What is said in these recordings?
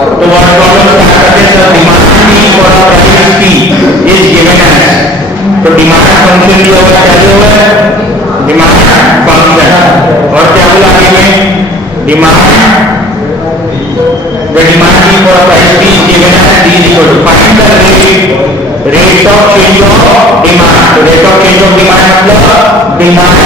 तो what problem start करते हैं sir, demand for a price P is given as, तो डिमांड फंक्शन दिया हुआ क्या दिया हुआ है, डिमांड फंक्शन, और क्या बोला आगे में, demand the demand for a price P is given as D is equal to find the rate of change of demand, तो rate of change of demand मतलब डिमांड का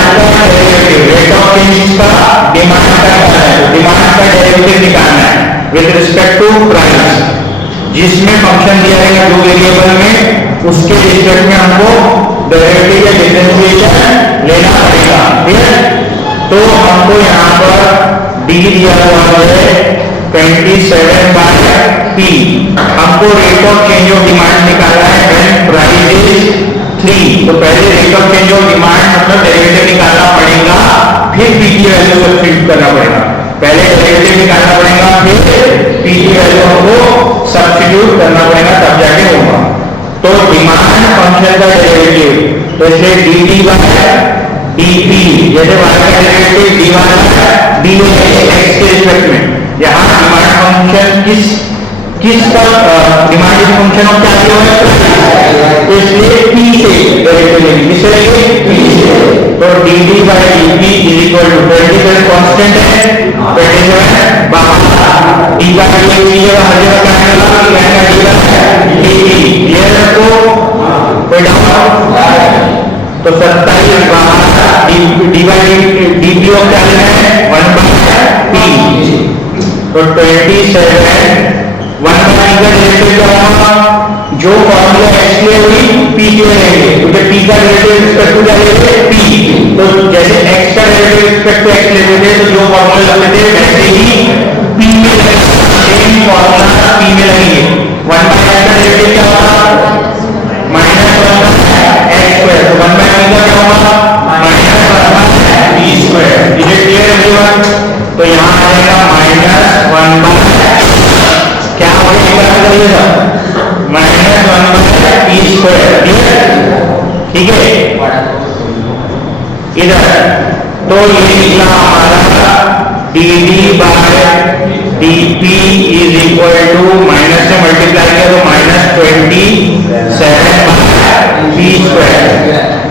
डेरिवेटिव, रेट ऑफ चेंज का demand का क्या है, तो demand का derivative निकालना है विद रिस्पेक्ट टू प्राइस, जिसमें फंक्शन दिया है दो वेरिएबल में, उसके रिस्पेक्ट में हमको डेरिवेटिव या डिफरेंशिएशन लेना पड़ेगा, ठीक है। तो हमको यहाँ पर डी दिया हुआ है 27/P, हमको rate of change of demand निकालना है व्हेन प्राइस इज 3, तो पहले rate of change of demand मतलब डेरिवेटिव निकालना पड़ेगा, फिर पी की वैल्यू सब्स्टिट्यूट करना पड़ेगा, पहले डेरिवेटिव निकालना पड़ेगा, फिर पी की वैल्यू हमको सब्स्टिट्यूट करना पड़ेगा, तब जाके होगा। तो डिमांड फंक्शन का डेरिवेटिव, तो इसलिए dt बाय dp, जैसे y का derivative dy by dx x के रिस्पेक्ट में, यहाँ डिमांड फंक्शन किस पर डिमांड फंक्शन ऑफ क्या दिया हुआ है, तो इसलिए p से डेरिवेटिव लेंगे, किससे लेंगे, p से, तो dt by dp is equal to 27 constant है, 27 बाहर d का dx की जगह हर जगह क्या आएगा, dp, क्लियर है, तो कोई डाउट, तो 27 बाहर dy dp ऑफ क्या लेना है, 1/p, तो 27 1 का डेरिवेटिव क्या होगा, जो फॉर्मूला x के लिए हुई p के लिए लेंगे, क्योंकि p का डेरिवेटिव रिस्पेक्ट टू क्या लेंगे, p, तो जैसे x का डेरिवेटिव रिस्पेक्ट टू x लेते थे, तो जो फॉर्मूला लगते थे वैसे ही p में लगेगा, सेम फॉर्मूला p में लगेंगे, 1/x का डेरिवेटिव क्या होगा, -1/x², तो 1/p का क्या होगा, -1/p², is it clear everyone, तो यहाँ आ जाएगा -1/, क्या हो जाएगा, -1/p², ठीक है, इधर, तो ये निकला हमारा dd by dp is equal to, minus से मल्टीप्लाई किया तो -27/p²,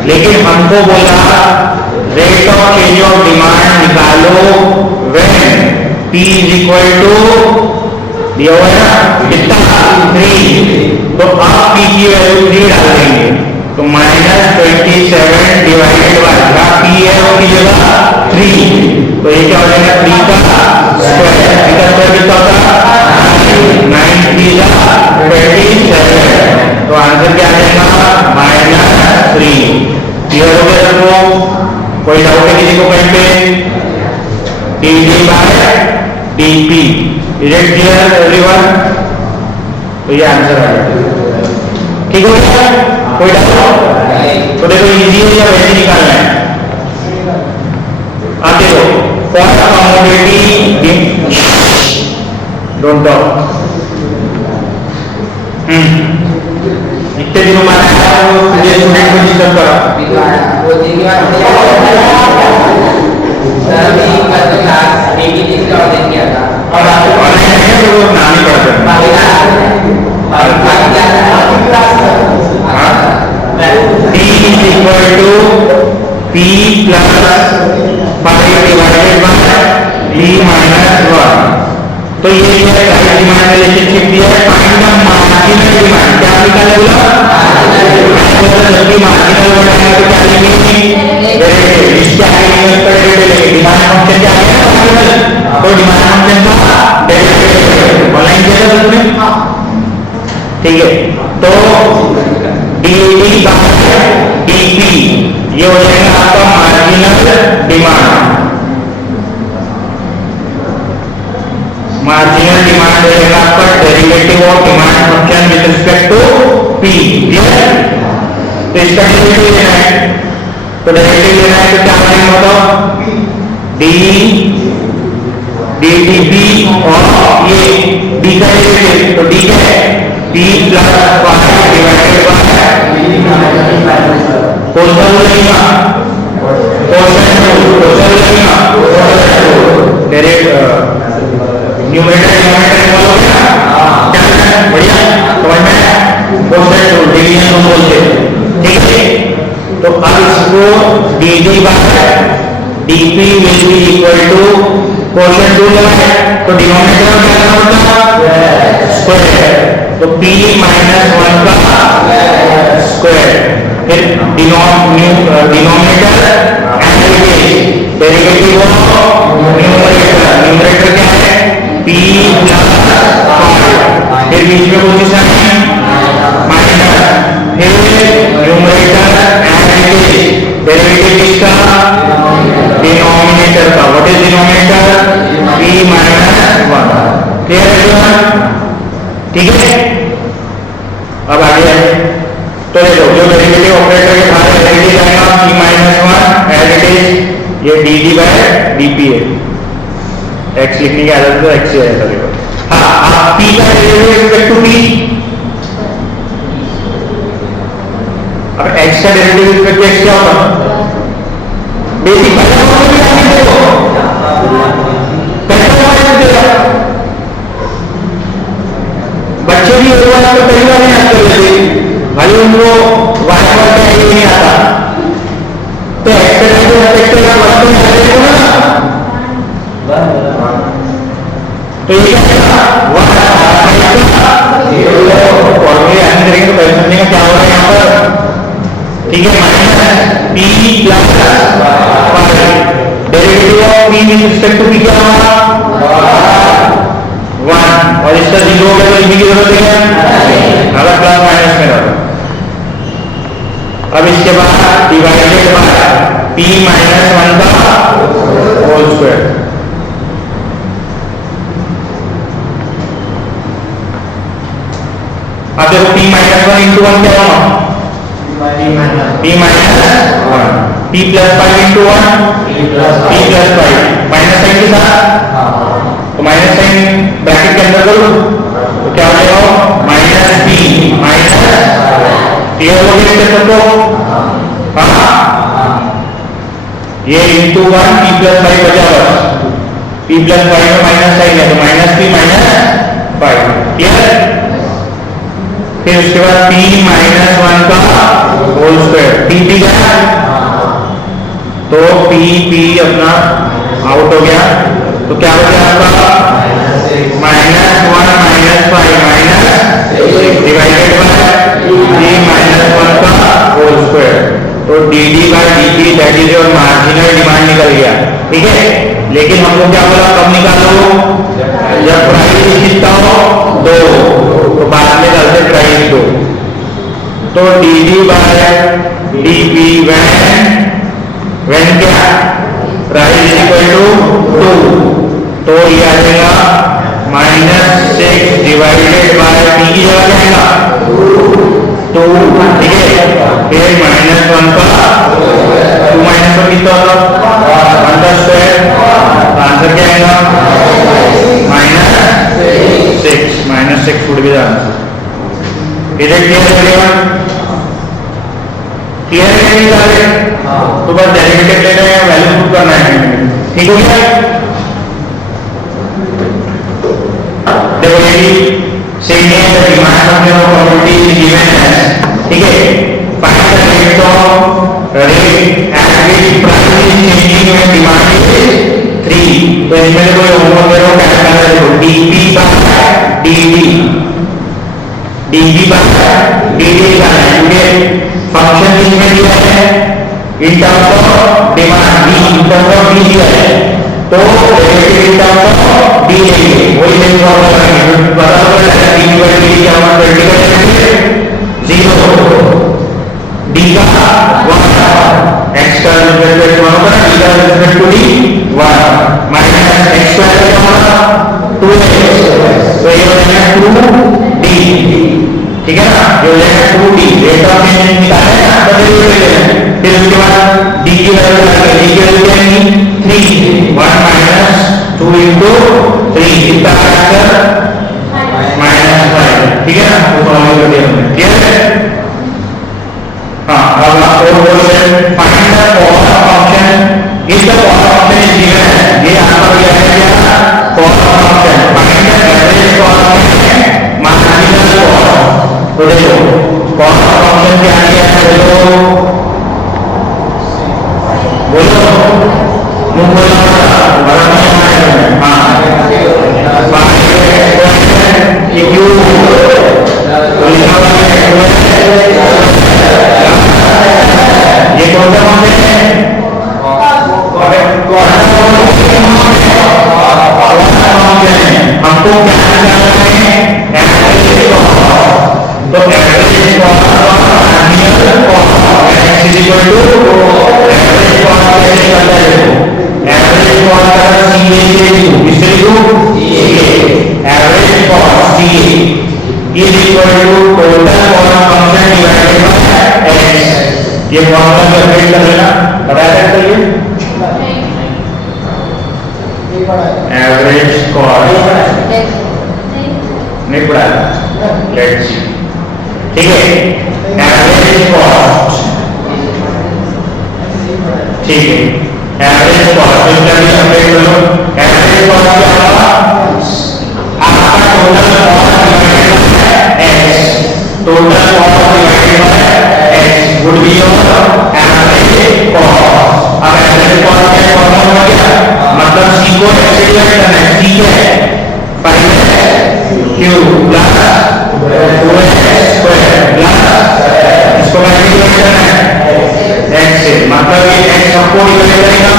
लेकिन हमको बोला rate of change of demand निकालो when p is equal to दिया हुआ है कितना, 3, तो आप p की वैल्यू 3 डाल देंगे, तो -27 डिवाइडेड बाय p है उसकी जगह 3, तो ये क्या हो जाएगा, 3 का स्क्वायर, 3 का स्क्वायर कितना होता है, 9 3 27, तो आंसर क्या आ जाएगा, -3, क्लियर हो गया सबको, कोई डाउट है किसी को कहीं पे, dd by dp, is it clear everyone, तो ये आंसर आ गया, ठीक हो गया, कोई डाउट, तो देखो इजी है या वैसे निकालना है, आप देखो फॉर कमोडिटी डोंट टॉक, इतने दिनों बाद आया वो मुझे स्टूडेंट को डिस्टर्ब करा, वो देखिए सर भी कल क्लास मीटिंग का ऑर्डर किया था, और आपको ऑनलाइन है तो वो नाम ही पढ़ते हैं, और d is equal to p plus 5 divided by d minus 1, तो ये जो है प्राइस डिमांड रिलेशनशिप दिया है, फाइंड द मार्जिनल डिमांड, क्या निकाले बोला, जब भी मार्जिनल बढ़ाएगा तो क्या लेंगे, डेरिवेटिव, इसके आगे यूनिट पर डेरिवेटिव लेंगे, डिमांड फंक्शन क्या है मार्जिनल, तो डिमांड फंक्शन का डेरिवेटिव ऑनलाइन किया था तुमने, ठीक है, तो dd बाय dp ये हो जाएगा आपका मार्जिनल डिमांड, मार्जिनल डिमांड रहेगा आपका derivative of demand function with respect to p, clear, तो इसका डेरिवेटिव लेना है, तो डेरिवेटिव लेना है तो क्या करेंगे बताओ, dp और ये d का डेरिवेटिव, तो d क्या है, p प्लस 5 डिवाइडेड बाय कौन सा रूल लगेगा, न्यूमरेटर डिनोमिनेटर इक्वल हो गया, D by dp will be equal to question 2 लगाए तो डिनोमिनेटर में क्या होता स्क्वायर, तो p माइनस 1 का स्क्वायर, फिर डिनोमिनेटर डेरिवेटिव ऑफ न्यूमरेटर क्या है p प्लस 5, फिर बीच में पोजीशन है माइनस, फिर न्यूमरेटर डेरिवेटिव किसका डिनोमिनेटर का, what is denominator p minus 1, clear है, ठीक है। अब आगे आए तो देखो जो डेरिवेटिव ऑपरेटर के बाहर डेरिवेटिव आएगा p minus 1 as it is ये dd बाय dp है, x लिखने की आदत तो x ही आएगा देखो। हाँ आप p का डेरिवेटिव रिस्पेक्ट टू p, अब x का डेरिवेटिव रिस्पेक्ट टू x क्या होगा बेसिक पहला फॉर्मूला भी आपने देखो पहला फॉर्मूला देगा बच्चे भी एक बार तो पहली बार याद कर लेते भाई उनको वाई का ये नहीं आता तो एक्सपेरिमेंट रिस्पेक्ट का वर्क में आ जाएगा ना, तो ये क्या होगा फॉर्मूले याद करेंगे तो पहले समझेंगे क्या हो रहा है यहाँ पर, ठीक है। Minus p plus derivative of p with respect to p क्या होगा 1 और इसका 0 हो गया तो इसकी जरूरत है अगर प्लस माइनस में रहो। अब इसके बाद डिवाइडेड बाय p माइनस 1 का होल स्क्वायर, अब देखो p माइनस 1 इंटू 1 क्या होगा p minus 1, p plus 5 into 1 p plus 5 minus sign के साथ, तो माइनस साइन ब्रैकेट के अंदर करो तो क्या हो जाएगा माइनस p माइनस, क्लियर हो गया सबको, हाँ ये इंटू 1 p प्लस 5 बचा बस, p प्लस 5 में माइनस साइन है तो माइनस p माइनस 5, क्लियर। फिर उसके बाद p माइनस 1 का होल स्क्वायर, p गया तो p अपना आउट हो गया तो क्या हो गया आपका minus 1 minus 5 minus divided by p minus 1 का होल स्क्वायर, तो dd by dp that is your marginal demand निकल गया, ठीक है। लेकिन हमको क्या बोला कब निकालो जब प्राइस कितना हो 2, तो बाद में डालते प्राइस 2, तो dd बाय dp व्हेन क्या प्राइस इक्वल टू 2, तो ये आ जाएगा -6 डिवाइडेड बाय p की जगह जाएगा 2, ठीक है। फिर -1 का 2 माइनस 1 कितना होगा 1 का स्क्वायर, आंसर क्या आएगा -6 फुट भी जाना, इधर क्लियर करेगा, क्लियर है नहीं सारे, तो बस डेरिवेटिव लेना है वैल्यू पुट करना है, ठीक हो गया। देखो ये भी सेम है the demand of your quantity is given है, ठीक है। Find the rate of rate at which price is changing when demand is 3, तो इसमें देखो होमवर्क करो क्या करना है, देखो dp by dd by dd का है फंक्शन इसमें दिया है in terms of demand d in terms of d दिया है, तो डेरिवेटिव इन टर्म्स ऑफ d लेंगे, वही सेम फॉर्मूला है बराबर है d बाय dd क्या होगा वर्टिकल डेरिवेटिव 0, d का 1 x का रिस्पेक्ट टू 1 होगा, d का respect to d 1 minus x square क्या होगा 2x, तो ये हो जाएगा 2d, ठीक है ना, ये हो जाएगा 2d, रेट ऑफ चेंज निकालना है ना, डेरिवेटिव लेना है। फिर उसके बाद d की वैल्यू लगाएंगे, d की वैल्यू क्या है 3, 1 माइनस 2 इंटू 3 कितना आंसर ये फॉर्मूला कैलकुलेट कर लेना, बताया था ये एवरेज कॉस्ट नहीं पढ़ाया, लेट्स सी, ठीक है, एवरेज कॉस्ट, ठीक है, एवरेज कॉस्ट इसका भी अपडेट कर लो। एवरेज कॉस्ट क्या होगा, आपका total cost divided by x, total cost divided by x would be your average cost. अब एवरेज कॉस्ट का फॉर्मूला हो गया, मतलब सी को एक्स से डिवाइड करना है, सी क्या है 5x cube plus 4x square plus इसको मल्टीप्लाई करना है x से, मतलब ये x सबको डिवाइड करेगा,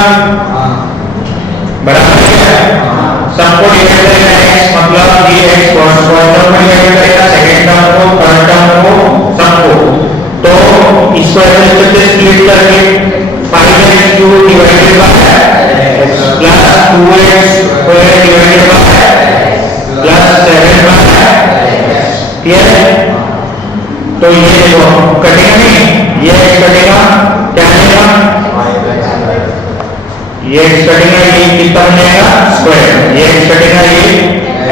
बराबर है, सबको डिवाइड करेगा x, मतलब ये x फर्स्ट टर्म में डिवाइड करेगा, सेकंड टर्म को, थर्ड टर्म को, सबको, तो इसको ऐसे स्प्लिट करके 5x cube divided by x plus 2x square divided by plus 7 by clear है। तो ये देखो कटेगा नहीं, ये x कटेगा, क्या बनेगा, ये x कटेगा, ये कितना बन जाएगा स्क्वायर, ये x कटेगा, ये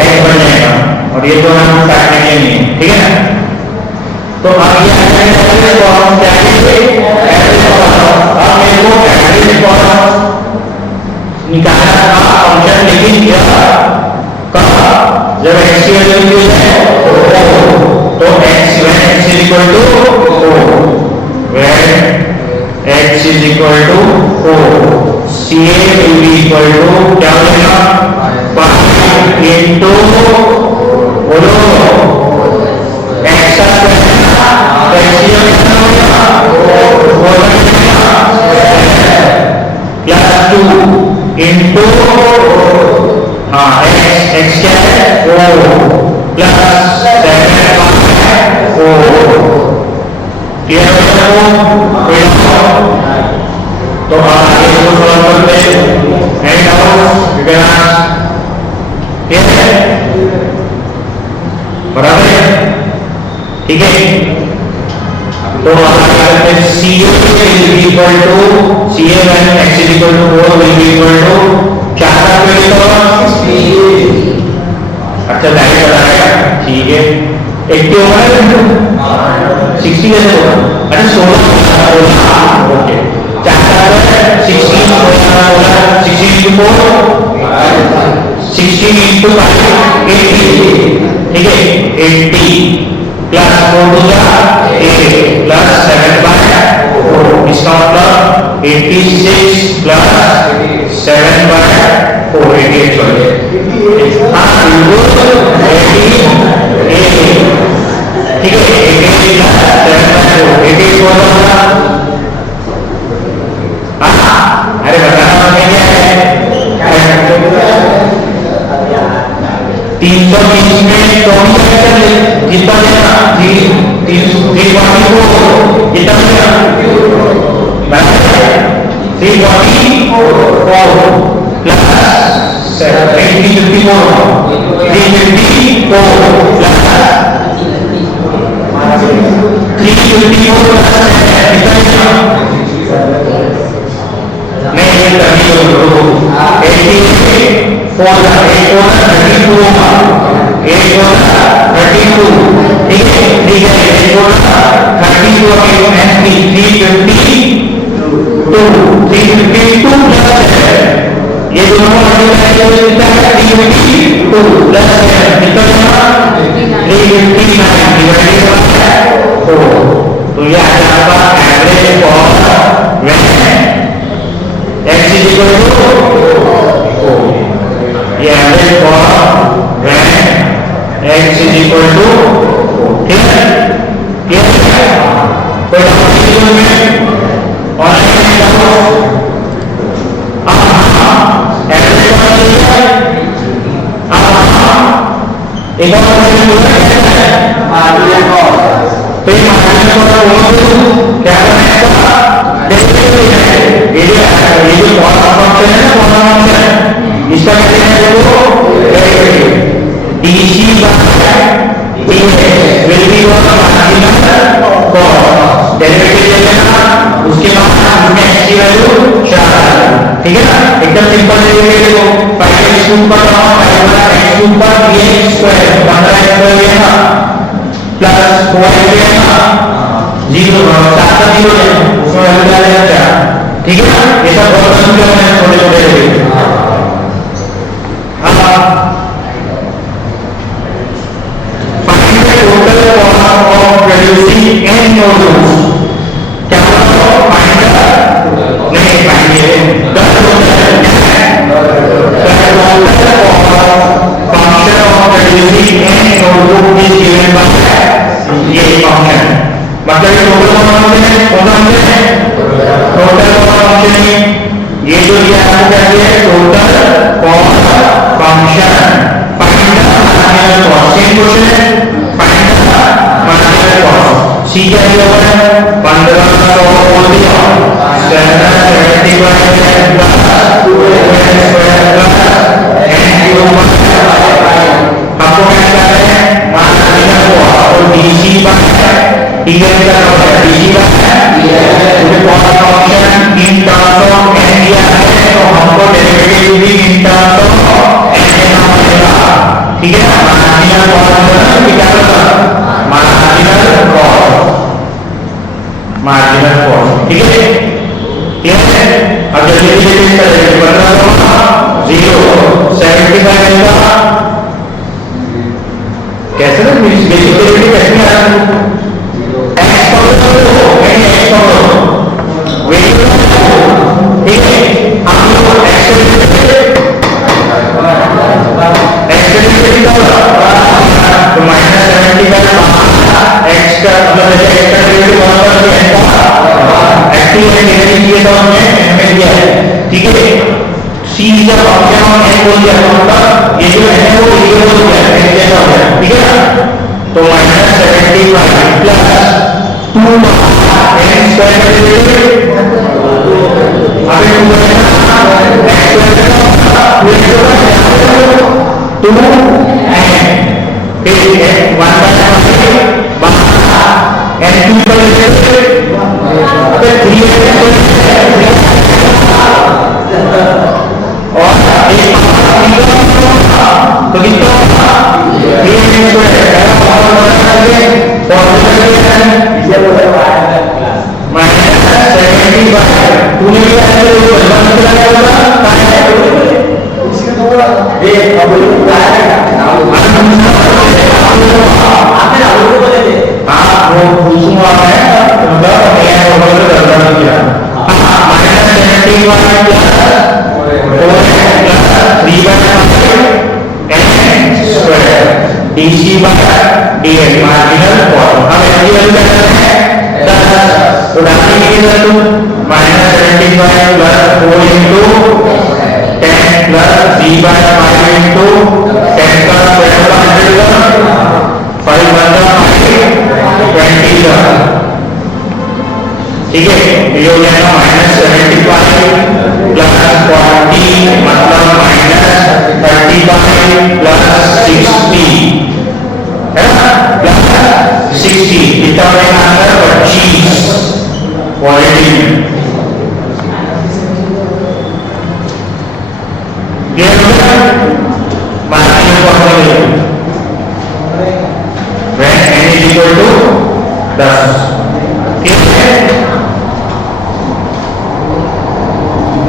x बन जाएगा, और ये दोनों हम काटने के लिए, ठीक है ना। तो अब ये एवरेज फॉर्म क्या है, एवरेज फॉर्म, अब मेरे को एवरेज फॉर्म निकालना था फंक्शन, लेकिन क्या कब, जब x की वैल्यू है तो x when x is equal to 4, when x is equal to 4, CA will be equal to क्या बनेगा 5 into बोलो x का x कितना होगा प्लस 2 into हाँ x क्या है 4 प्लस 7 क्लियर हो गया। तो आगे इसको सॉल्व करते हैं, एंड आउट क्लियर है, बराबर है, ठीक है। तो आगे करते हैं CA will be equal to CA when x is equal to 4 will be equal to क्या कैलकुलेट करो, अच्छा डायरेक्ट बताएगा, ठीक है, 80 होगा 60 कैसे होगा, अच्छा 16 ओके, 16 into 4 16 into 5 80, ठीक है, 80 प्लस 4 टू जा 8 प्लस 7 बाय 4, इसका मतलब 86 प्लस 7 बाय 4 88 सॉरी, हाँ बिल्कुल 88, ठीक है, 88 प्लस 7 बाय 4 88 होगा, हाँ अरे बताना क्या है 330 में 24 कितना देना 344 कितना देना 344 प्लस 354 प्लस नहीं ये करनी होगी 84 32 ठीक है 32 ये दोनों प्लस तो ये आ जाएगा average for when x is equal to 4, ये average for when x is equal to 4, ठीक है कोई में ऑनलाइन एवरेज फॉर एक और तो ये मार्जिनल कॉस्ट क्या बनेगा ये जो कॉस्ट फंक्शन है ना कॉस्ट फंक्शन इसका क्या है वो dc बाय dx will be your marginal cost derivative ले लेना एकदम सिंपल है। देखो 5x क्यूब पर 5x क्यूब पर 3x स्क्वायर 15x स्क्वायर है ना प्लस 4x है ना 0 4 का 0 है उसमें वैल्यू क्या रहेगा 4। ठीक है ना, ये सब बहुत समझ लो मैंने छोटे छोटे। Find the total cost of producing n notebooks. क्या बोला? फाइंड नहीं find the total function of producing n notebook is given by ये function। मतलब ये टोटल फंक्शन है, टोटल फंक्शन ये जो दिया आपको क्या दिया है total cost function. Find the marginal cost, same question है फाइंड द मार्जिनल कॉस्ट। सी क्या दिया हुआ है 1500 बोल दिया 775 plus 2x square plus n cube आपको क्या करना है मार्जिनल कॉस्ट और डीसी बाय dn का मतलब है dc by cost function in terms of n दिया है तो हमको डेरिवेटिव भी इन टर्म्स ऑफ n लेना पड़ेगा। ठीक है ना, मार्जिनल कॉस्ट क्या होगा मार्जिनल कॉस्ट। ठीक है क्लियर है। अब जल्दी से चेक करेंगे 1500 0 75 होगा कैसे ना बेसिक डेरिवेटिव कैसे आ रहा है x पकड़ो नहीं x पकड़ो वेरिएबल। ठीक है हम लोग x डेरिवेटिव क्या होगा तो -75 x का मतलब है x का डेरिवेटिव कौन सा है n का एक्टिव है नेगेटिव ये तो हमने n में दिया है। ठीक है c जब फंक्शन ऑफ n बोल दिया तो मतलब ये जो n है वो ये बोल दिया n जैसा हो गया। ठीक है ना, तो -75 प्लस 2 n स्क्वायर का डेरिवेटिव अबे 2 बचेगा x स्क्वायर 2 n फिर 1/5 n क्यूब का डेरिवेटिव अबे 3x और एक तो कितना 3x square DC by dx marginal cost. अब इसकी वैल्यू क्या करना है 10 तो डालने की value -75 plus 4 into 10 plus 3/5 into 10 का स्क्वायर का 100 का 5 बंदा 20 का। ठीक है ये हो जाएगा -75 प्लस 40 मतलब -35 प्लस 60 है ना प्लस 60 कितना बनेगा आंसर 25 क्वालिटी में। क्लियर हो गया marginal cost when n is equal to 10। ठीक है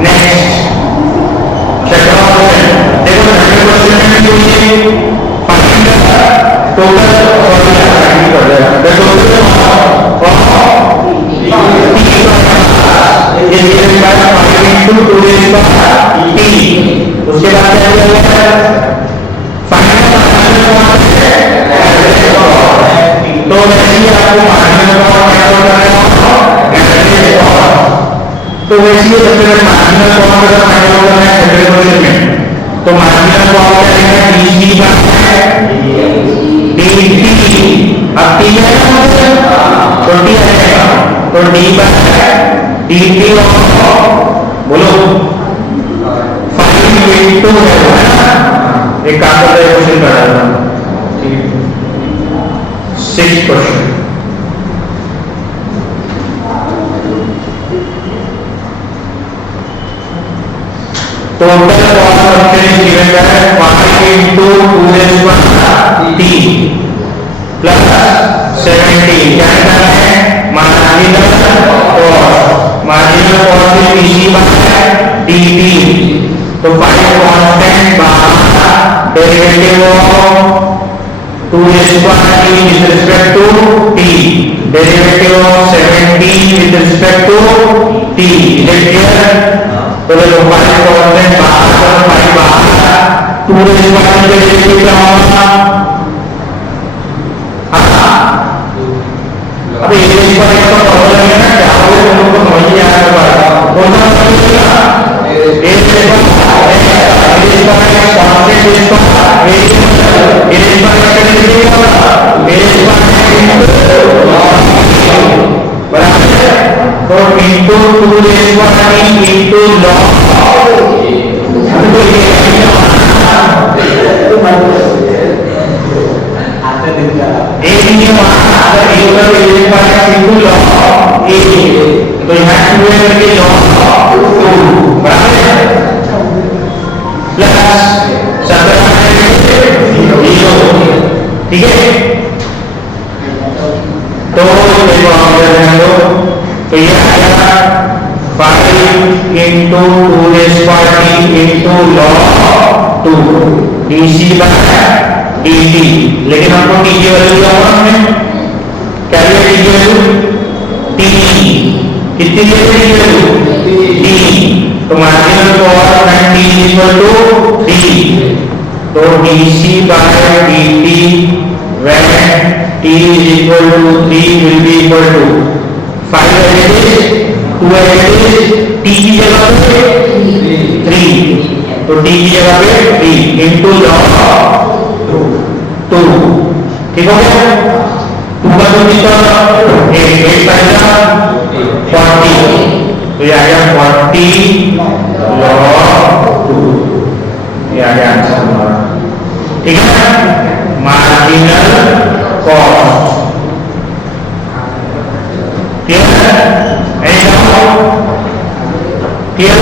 नेक्स्ट छठवां क्वेश्चन देखो छठे क्वेश्चन में जो ये फाइंड टोटल उसके बाद तो वैसे आपको मार्जिनल तो वैसे सबसे पहले मार्जिनल कॉस्ट का फाइंड आउट करना है सेकंड क्वेश्चन में। तो मार्जिनल कॉस्ट क्या है डीसी का डीटी अब टी है तो टी आएगा तो डी बाय डीटी बोलो 5 into है ना एक काम करते हैं क्वेश्चन कर रहा था। ठीक है 6 question total cost function is given by 5 into 2s पर t प्लस 17 क्या करना है marginal cost is PC by dt तो 5 कांस्टेंट बाहर डेरिवेटिव ऑफ 2s पर t with respect to t derivative of 17 with respect to t is it clear तो देखो 5 constant बाहर और 5 बाहर 2s पर t डेरिवेटिव क्या होगा अभी इस पर एक तो प्रॉब्लम है ना क्या हो तुम लोग को समझ नहीं आ रहा कौन सा समझिएगा इस पर कांस्टेंट इस पर तो into 2s पर t into log एक नियम अगर एक पर एक पर into log a तो यहाँ 2 करके log 2 बराबर है प्लस 17 ठीक है तो देखो हम तो ये आएगा 5 into 2s पर t into log 2 dc बना dt लेकिन हमको t की वैल्यू क्या होगा हमने क्या लिया t की वैल्यू t कितनी दी है t की वैल्यू t तो marginal cost and t equal to d तो dc by dt when t is equal to 3 will be equal to 5 as it is 2 as it is t की जगह पे 3 तो t की जगह पे 3 into log 2 ठीक हो गया 2 का 2 कितना 8 पैसा 40 तो ये आ गया 40 log 2 ये आ गया आंसर हमारा ठीक है मार्जिनल कॉस्ट क्लियर है एनी डाउट क्लियर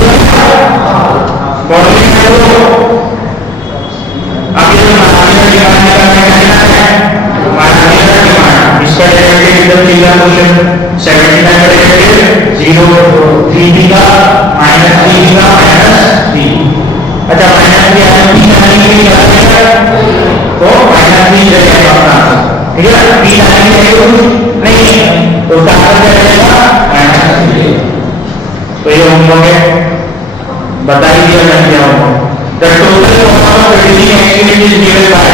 फॉर्मूला करो अब ये मार्जिनल डिमांड निकालना है मार्जिनल डिमांड इसका डेरिवेटिव इधर दिया क्वेश्चन 79 का डेरिवेटिव 0 3 का -3 का -3 अच्छा -3 तो -3 रहेगा अपना ठीक है p लाएंगे नहीं तो उसका आंसर क्या रहेगा -3 तो ये होमवर्क है बता ही दिया मैं क्या होगा the total cost of producing activity is given by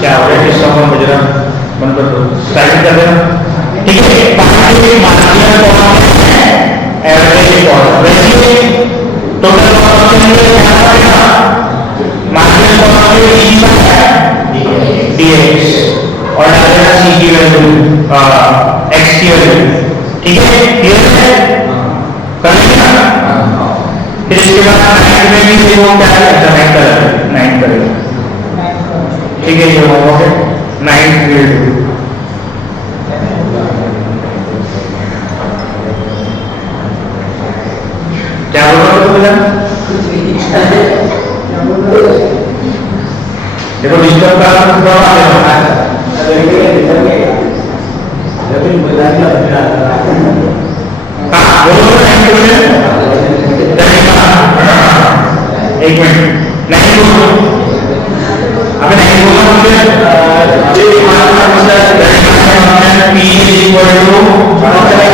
क्या हो रहा है इसका फॉर्म बज रहा बंद कर दो साइड कर देना ठीक है बाकी मार्जिनल कॉस्ट एवरेज कॉस्ट वैसे टोटल कॉस्ट क्या पड़ेगा मार्जिनल कॉस्ट dx और डालेगा c की वैल्यू x की वैल्यू ठीक है क्लियर है कर लेंगे ना फिर इसके बाद 9 में भी वो क्या है 9 करेगा ठीक है ये होगा 9 ग्रेड क्या बोल रहा हो देखो डिस्टर्ब का थोड़ा एक मिनट नहीं बोलो अबे नहीं बोलो मुझे p is equal to 1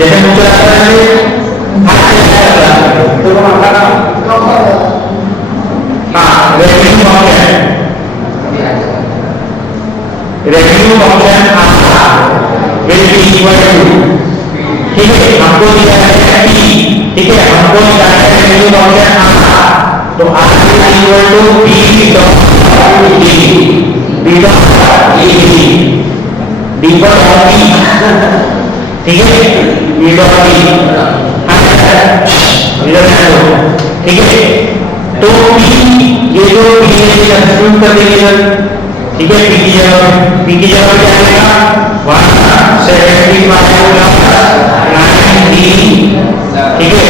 जैसे मुझे लगता है revenue function will be equal to, ठीक है, हमको दिया है P, ठीक है, हमको निकालना है रेवेन्यू फंक्शन तो R is equal to B dot D, B dot E, D dot E, ठीक है, B डॉट E, ठीक है। तो P ये जो P है सब्स्टिट्यूट कर देंगे सर, ठीक है, P की जगह क्या आएगा 175 9D, ठीक है,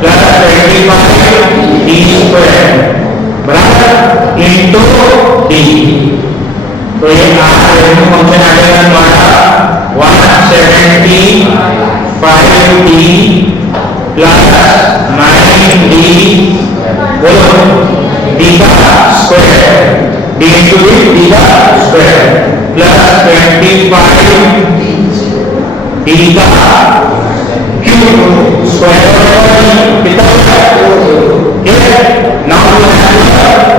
प्लस 25 D स्क्वायर बराबर इनटू D। तो ये रेवेन्यू फंक्शन आ जाएगा हमारा 175D प्लस 9D बोलो D का स्क्वायर, D into D का स्क्वायर प्लस 25 D का क्यूब स्क्वायर कितना होता है, ठीक है। नाउ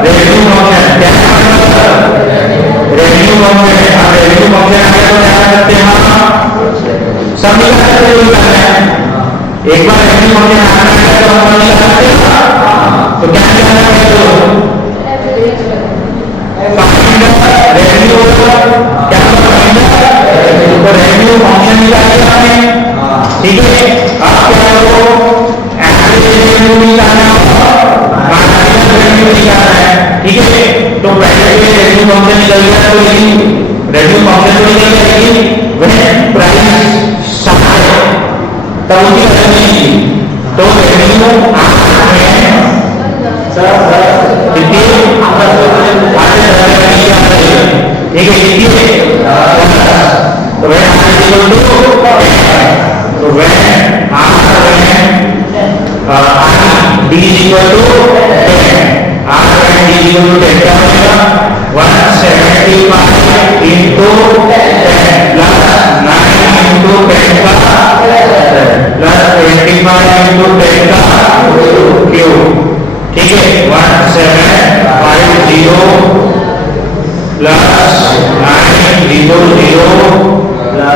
रेवेन्यू फंक्शन क्या है, रेवेन्यू फंक्शन है, आप रेवेन्यू फंक्शन आगे तो क्या करते हैं सब निकालते हैं, एक बार रेवेन्यू फंक्शन आना है तो हम निकालते हैं, तो क्या करना है तो रेवेन्यू क्या तो रेवेन्यू फंक्शन निकालिए आपने, ठीक है। आप क्या करो एवरेज रेवेन्यू निकालना होगा, मार्जिनल रेवेन्यू निकालना है, ठीक है। तो पहले रेवेन्यू फंक्शन निकल गया तो रेवेन्यू फंक्शन तो निकल गया, लेकिन वह प्राइस समान है तब उसकी वैल्यू नहीं थी, तो रेवेन्यू कितनी ठीक है, कितनी तो वह तो वह D is equal to 10, R and D is equal to 10 क्या बनेगा 175 into 10 plus 9 into 10 का plus 25 into 10 का क्यूब, ठीक है, 1750 प्लस 900 प्लस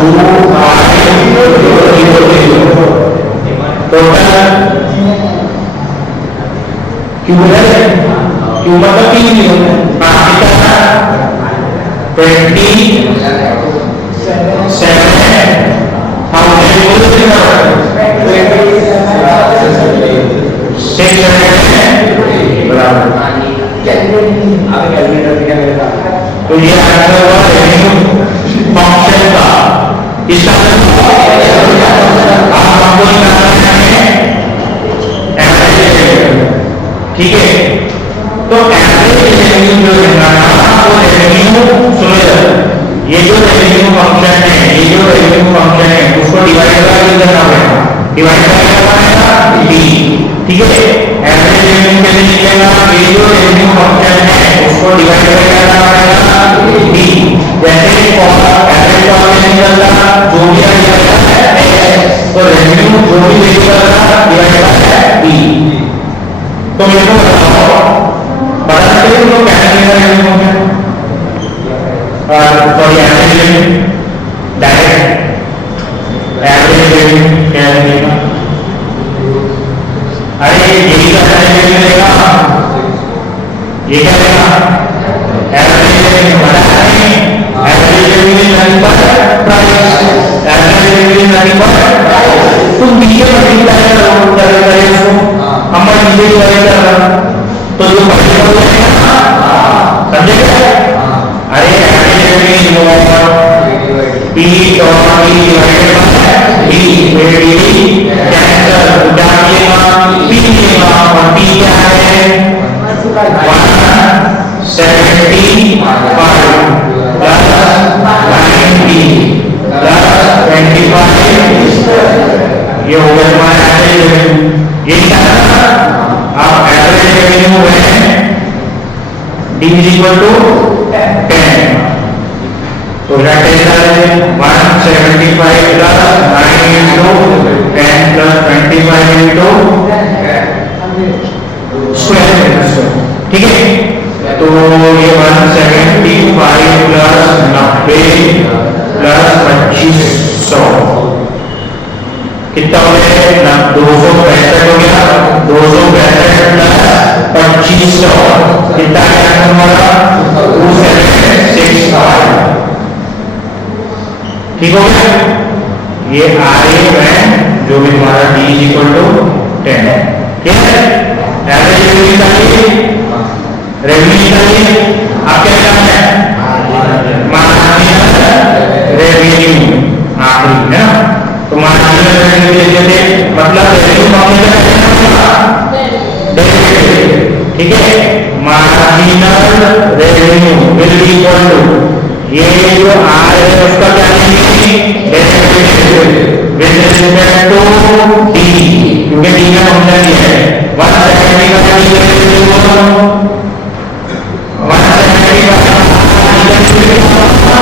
2500 टोटल क्यों है, क्यों मतलब 3 0 कितना 27,000 बराबर। तो ये आंसर हुआ रेवेन्यू फंक्शन का, इसका आप हमको निकालना है एवरेज रेवेन्यू, ठीक है। तो एवरेज रेवेन्यू जो निकालना वो रेवेन्यू सुनो, ये जो रेवेन्यू फंक्शन है, ये जो रेवेन्यू फंक्शन है उसको डिवाइड करना पड़ेगा, डिवाइड करना पड़ेगा D, ठीक है। एवरेज रेवेन्यू कैसे निकलेगा, ये जो रेवेन्यू फंक्शन है उसको डिवाइड करना पड़ेगा D, जैसे एवरेज फंक्शन निकलता जो भी आ जाएगा तो रेवेन्यू जो भी निकलता डिवाइड करना D। तो मेरे को बताओ बता सकते हो क्या निकलेगा रेवेन्यू फंक्शन और sorry average revenue, direct average revenue क्या निकलेगा, अरे यही का एवरेज मिलेगा, ये क्या लेगा एवरेज रेवेन्यू बता रहे हैं, average revenue nothing but price, average revenue nothing but तुम बीए मल्टीप्लाई करो उसको, हम मल्टीप्लाई कर रहा तो जो मल्टीप्लाई हो जाएगा समझेगा। अरे average revenue P dot E divided by D, cancel उठाइएगा P लेगा और P क्या है 175 plus 90 plus is equal to 10. तो यहाँ 10 डालेंगे 175 plus 9 into 10 plus 25 into square, ठीक है। तो ये 175 plus 90 plus 2500 कितना हो गया? 265 हो गया। 265 प्लस 2500 कितना आया हमारा? 2765, ठीक हो गया। ये आए वैन जो भी हमारा D is equal to 10 है, ठीक है। एवरेज रेवेन्यू निकालिए, रेवेन्यू निकालिए। आप क्या करना है? मार्जिनल रेवेन्यू आखिरी है ना। तो मार्जिनल रेवेन्यू लेते थे, मतलब रेवेन्यू फॉर्मूला क्या होगा? डेरिवेटिव, ठीक है। Marginal revenue will be equal to, ये जो आर है उसका क्या लेंगे? Derivative with respect to D, क्योंकि डी का फंक्शन ये है। 170 का डेरिवेटिव 170 का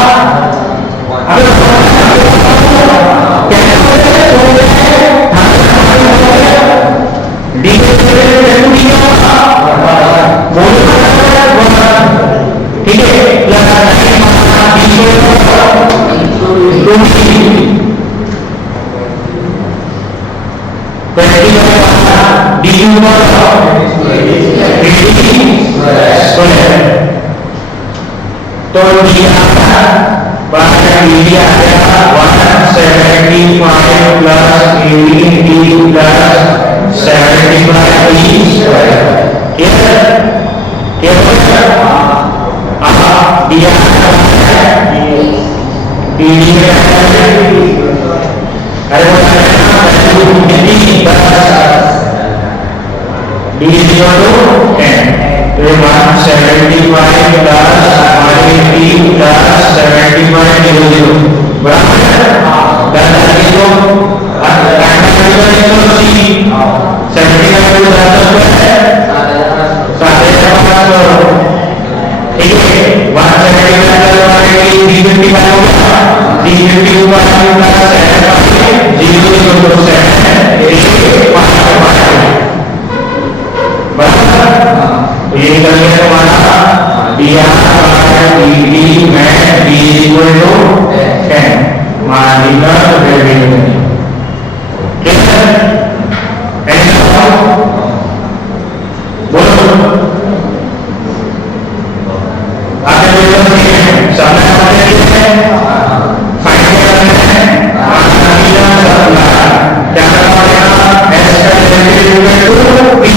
ठीक है, प्लस तो दिया 175 प्लस 18 प्लस 75 दिया D is equal to 10. तो 175 plus 80 plus 75 0 बराबर है। 10 आगे तो 75 को 10 है 7500, ठीक है। 175 350 का होगा, 350 का तो ये निकल गया तुम्हारा डी में D equal to 10 marginal revenue, ठीक है। बोलो आपने बोला सामने फाइंड करना है मार्जिनल सप्लाई, क्या करना है? एस का डेरिवेटिव इक्वल टू पी,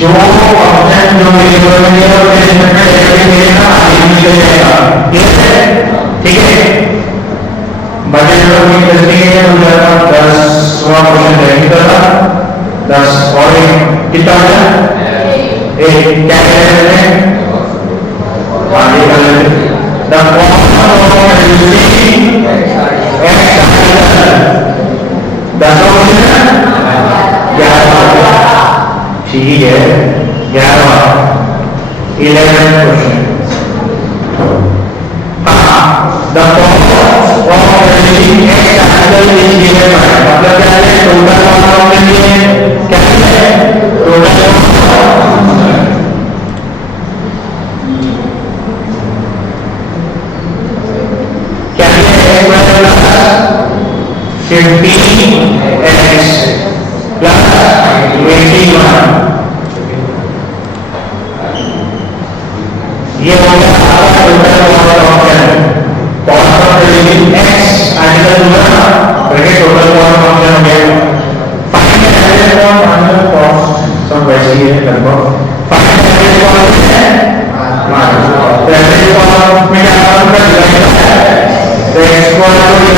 जो फंक्शन जो वेरिएबल में है उसके रिस्पेक्ट में डेरिवेटिव लेना आगे निकल जाएगा, ठीक है, ठीक है। बचे जो लोग इंटरेस्टिंग है वो जरा 10वां क्वेश्चन देखिए जरा 10 और कितना है? एक क्या कह रहे हैं? आगे कर लेते हैं। The formula of using x ठीक है 11वां 11th क्वेश्चन। हाँ the formula of using x capital is given by, मतलब क्या है? टोटल अमाउंट के लिए क्या है? टोटल क्या है? x 15x प्लस 21, ये हो गया total option. Cost of using x article हुआ ब्रैकेट टोटल कॉस्ट ऑप्शन हो गया। फाइंड एवरेज कॉस्ट सब वैसे ही है लगभग। फाइंड एवरेज कॉस्ट है एवरेज कॉस्ट में क्या होगा? तो x को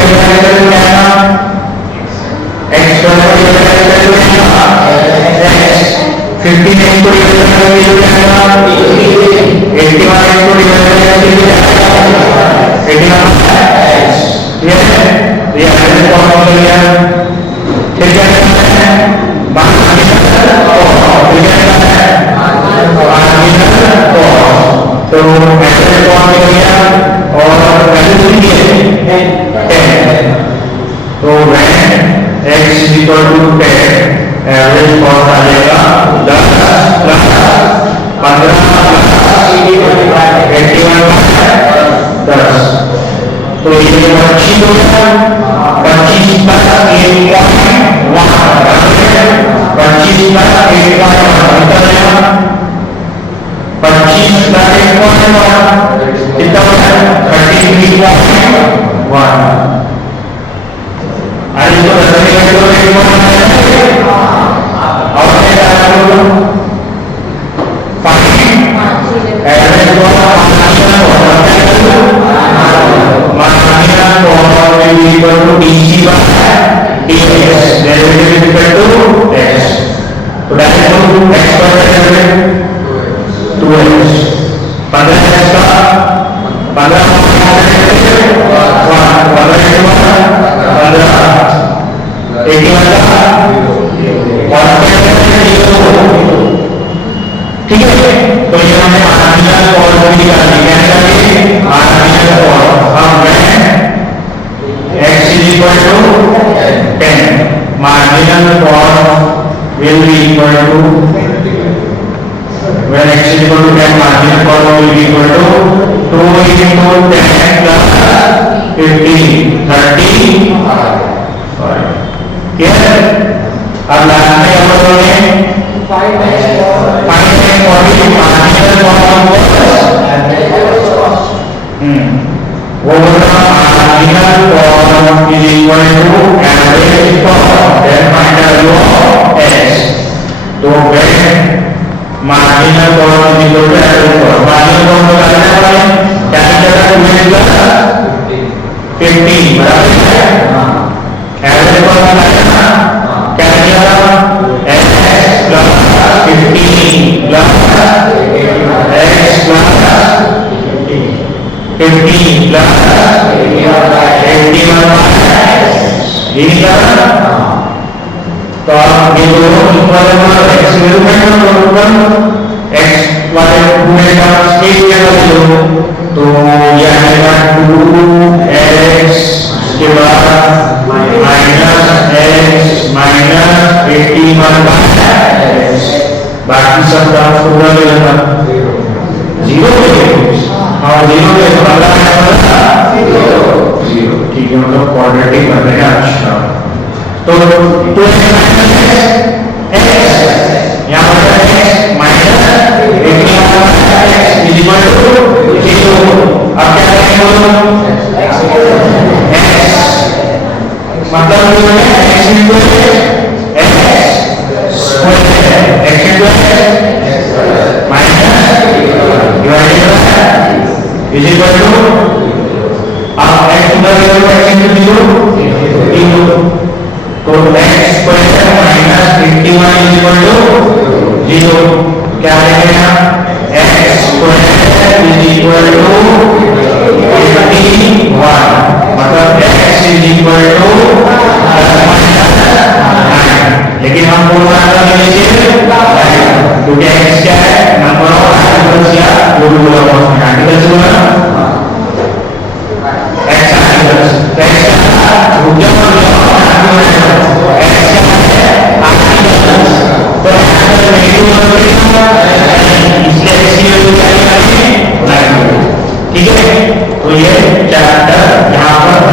डिवाइड करेंगे क्या है? x को डिवाइड करेंगे x 15 x को डिवाइड करेंगे जो क्या है? 81 x को डिवाइड करेंगे जो क्या है? 81 x, ये है ये एवरेज कॉस्ट हो गया। फिर क्या करना है? मार्जिनल कॉस्ट, फिर क्या करना है? मार्जिनल कॉस्ट और आ जाएगा 10 प्लस 15 प्लस 81/10। तो ये 25 हो गया, 25 प्लस 8.1, 25 प्लस 8.1 कितना बनेगा? 25 प्लस 8.1 कितना बनेगा? 33.1। और इसको 10 में काट दो, 8.1 और क्या करो? 5 एवरेज को marginal cost will be equal to dc by dx. Derivative is equal to x. तो डायरेक्ट x पर डेरिवेटिव 2x। 15x का 15 ठीक है। तो ये हमने मार्जिनल कॉस्ट भी निकाल दी। क्या निकाली? Marginal cost. हम x is equal to 10, marginal cost will be equal to, when x is equal to 10, marginal cost will be equal to 2 into 10 plus 15, 30। Clear? अब लास्ट में क्या बोलोगे? 5x 40 marginal cost वो बोलना marginal cost is equal to average cost, then find the value of x। तो when marginal cost is equal to average cost, marginal cost को करना है क्या निकलेगा? 15 बराबर है। एवरेज cost निकालना क्या निकलेगा? x plus 15 plus x plus 15 plus 81 ये निकाला। तो आप ये दोनों इक्वल है, x वैल्यू में ऊपर x वाले में का स्केल क्या करोगे? तो ये आएगा 2x के बाद माइनस x माइनस 81/x, बाकी सब का पूरा ले लेना 0 और 0 के 15 0। ठीक है, मतलब क्वाड्रेटिक बन रहा है। अच्छा तो 2x यहाँ पर x minus 81/x is equal to 0। अब क्या करेंगे बोलो? x मतलब जो है x equal x square, x equal minus divided by is equal to, अब x इक्वल x into 0 तो x square minus 81 is equal to 0। क्या आएगा? x square is equal to 81, मतलब x इज इक्वल टू लेकिन हम बोल रहा था क्योंकि x क्या है? नंबर ऑफ आर्टिकल्स या आर्टिकल्स बोला x आर्टिकल्स, ठीक है। तो ये चैप्टर यहाँ पर